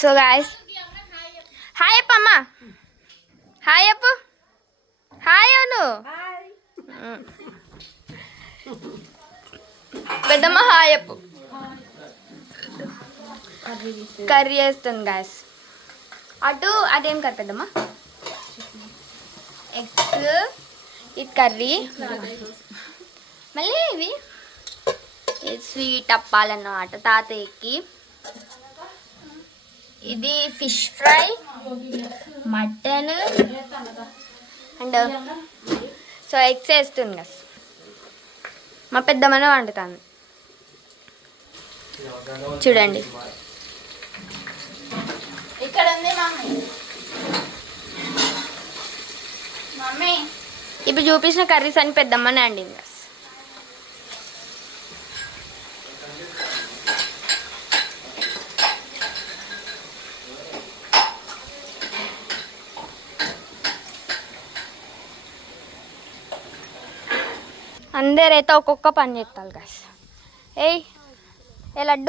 So guys hi అప్ప అమ్మ, hi అప్పు, హాయ్ అవును పెద్దమ్మ, హాయ్ అప్పు. కర్రీ వేస్తుంది గాయస్. అదేం కర్రీ పెద్దమ్మ? ఎగ్స్, ఇది కర్రీ. మళ్ళీ ఇవి స్వీట్ అప్పాలన్నమాట తాతయ్యకి. ఇది fish fry, mutton and so eggs వేస్తుంది కదా. మా పెద్దమ్మనే వండుతాను చూడండి. ఇక్కడ ఉంది మమ్మీ. ఇప్పుడు చూపించిన కర్రీస్ అని పెద్దమ్మనే వండింది కదా. అందరైతే ఒక్కొక్క పని చేస్తారు గాయస్. ఏ లడ్డు